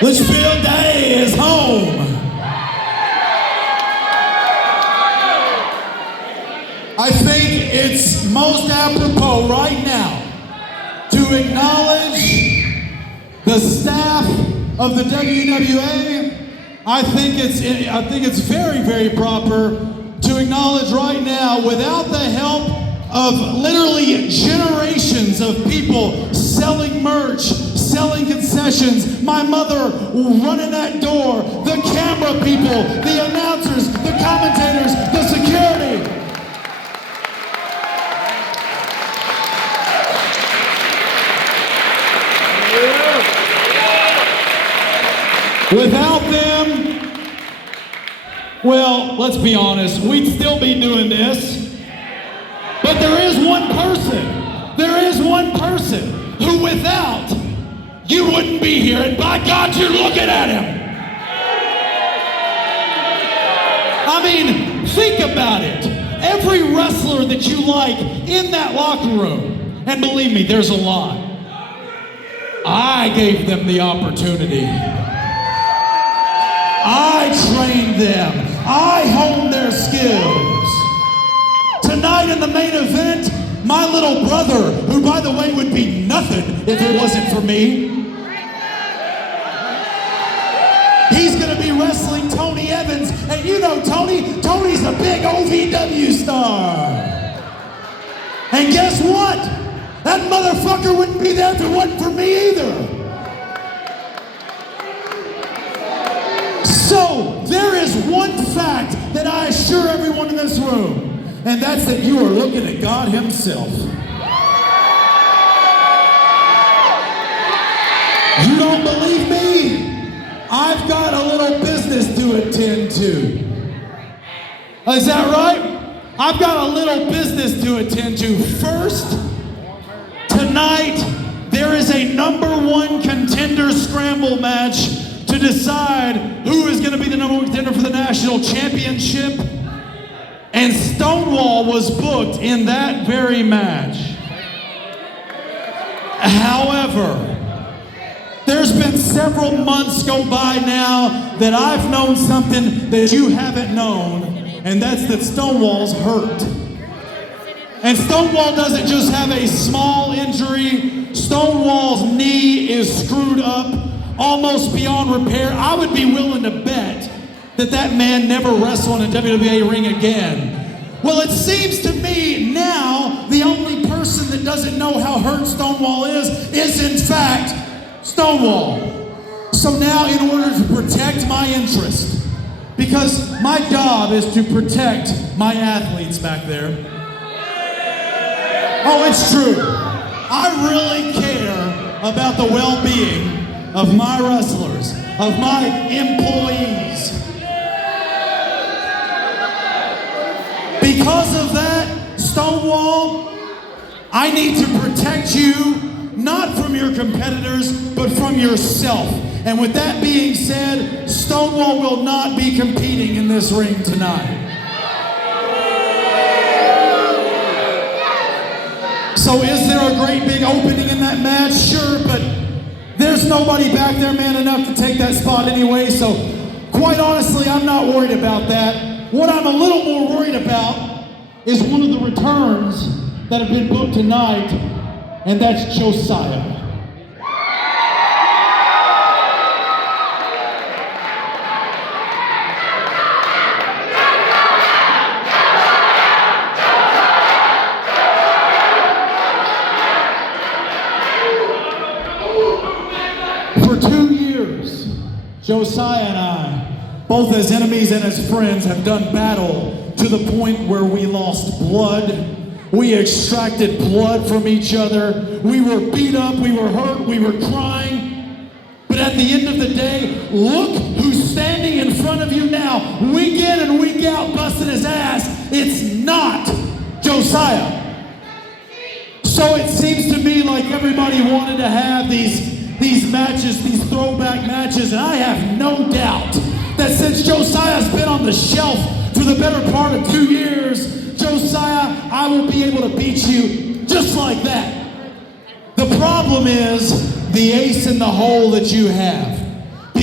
Leitchfield Day is home. I think it's most apropos right now to acknowledge the staff of the WWA. I think it's very, very proper to acknowledge right now, without the help of literally generations of people selling merch, selling concessions, my mother running that door, the camera people, the announcers, the commentators, the security. Without them, well, let's be honest, we'd still be doing this. But there is one person who without, you wouldn't be here, and by God, you're looking at him. I mean, think about it. Every wrestler that you like in that locker room, and believe me, there's a lot, I gave them the opportunity. I trained them. I honed their skills. Tonight in the main event, my little brother, who by the way would be nothing if it wasn't for me, he's gonna be wrestling Tony Evans, and you know Tony's a big OVW star. And guess what? That motherfucker wouldn't be there if it wasn't for me either. So, there is one fact that I assure everyone in this room, and that's that you are looking at God Himself. You don't believe me? I've got a little business to attend to. Is that right? I've got a little business to attend to. First, tonight, there is a #1 contender scramble match to decide who is going to be the #1 contender for the national championship. And Stonewall was booked in that very match. However, there's been several months go by now that I've known something that you haven't known, and that's that Stonewall's hurt. And Stonewall doesn't just have a small injury. Stonewall's knee is screwed up almost beyond repair. I would be willing to bet that that man never wrestled in a WWA ring again. Well, it seems to me now the only person that doesn't know how hurt Stonewall is in fact Stonewall. So now, in order to protect my interest, because my job is to protect my athletes back there. Oh, it's true. I really care about the well-being of my wrestlers, of my employees. Because of that, Stonewall, I need to protect you, not from your competitors, but from yourself. And with that being said, Stonewall will not be competing in this ring tonight. So is there a great big opening in that match? Sure, but there's nobody back there man enough to take that spot anyway, so quite honestly, I'm not worried about that. What I'm a little more worried about is one of the returns that have been booked tonight, and that's Josiah. For 2 years, Josiah and I, both as enemies and as friends, have done battle to the point where we lost blood. We extracted blood from each other. We were beat up, we were hurt, we were crying. But at the end of the day, look who's standing in front of you now, week in and week out, busting his ass. It's not Josiah. So it seems to me like everybody wanted to have these matches, these throwback matches, and I have no doubt that since Josiah's been on the shelf for the better part of 2 years, Josiah, I will be able to beat you just like that. The problem is the ace in the hole that you have.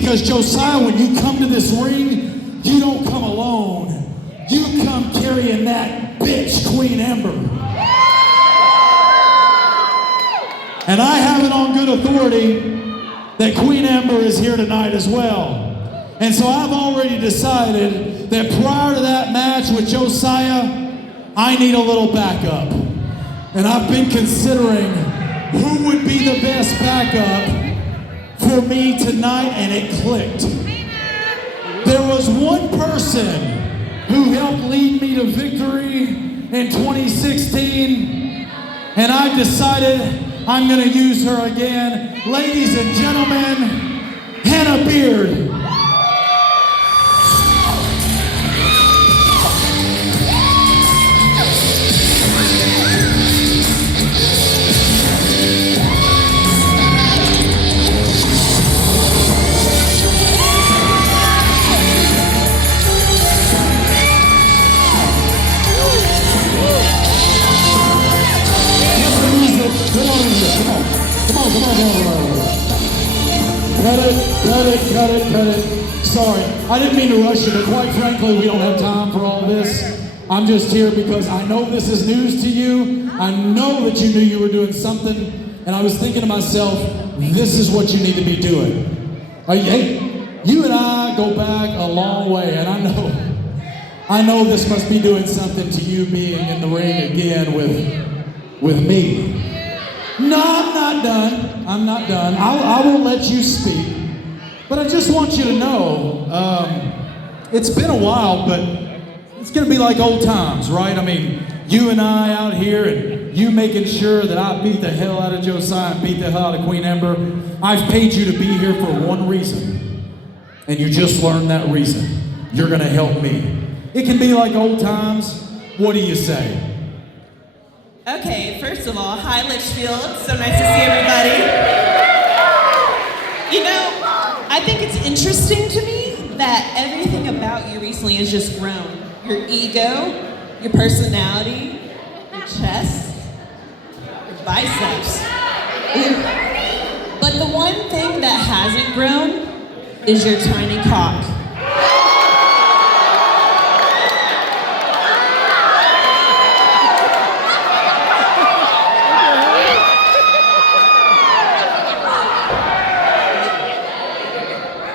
Because Josiah, when you come to this ring, you don't come alone. You come carrying that bitch, Queen Ember. And I have it on good authority that Queen Ember is here tonight as well. And so I've already decided that prior to that match with Josiah, I need a little backup. And I've been considering who would be the best backup for me tonight, and it clicked. There was one person who helped lead me to victory in 2016, and I've decided I'm gonna use her again. Ladies and gentlemen, Hannah Beard. Cut it. Sorry, I didn't mean to rush you, but quite frankly, we don't have time for all this. I'm just here because I know this is news to you. I know that you knew you were doing something, and I was thinking to myself, this is what you need to be doing. Hey, you and I go back a long way, and I know this must be doing something to you being in the ring again with me. No, I'm not done. I will let you speak. But I just want you to know, it's been a while, but it's gonna be like old times, right? I mean, you and I out here, and you making sure that I beat the hell out of Josiah and beat the hell out of Queen Ember. I've paid you to be here for one reason, and you just learned that reason. You're gonna help me. It can be like old times. What do you say? Okay, first of all, hi Leitchfield. So nice to see everybody. You know, I think it's interesting to me that everything about you recently has just grown. Your ego, your personality, your chest, your biceps. But the one thing that hasn't grown is your tiny cock.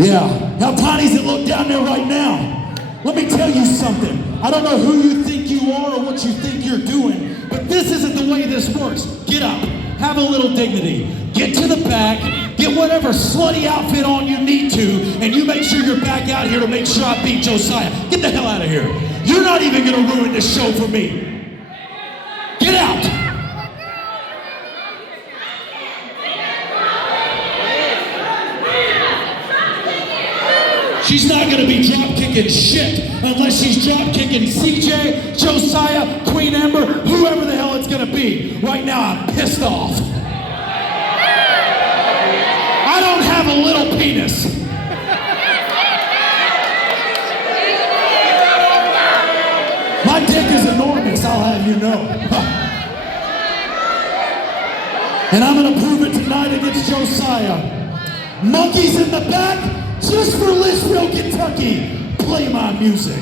Yeah, how tiny does it look down there right now? Let me tell you something. I don't know who you think you are or what you think you're doing, but this isn't the way this works. Get up, have a little dignity, get to the back, get whatever slutty outfit on you need to, and you make sure you're back out here to make sure I beat Josiah. Get the hell out of here. You're not even gonna ruin this show for me. Get out. She's not gonna be drop kicking shit unless she's drop kicking CJ, Josiah, Queen Ember, whoever the hell it's gonna be. Right now I'm pissed off. I don't have a little penis. My dick is enormous, I'll have you know. And I'm gonna prove it tonight against Josiah. Monkeys in the back. Just for Leitchfield, Kentucky, play my music.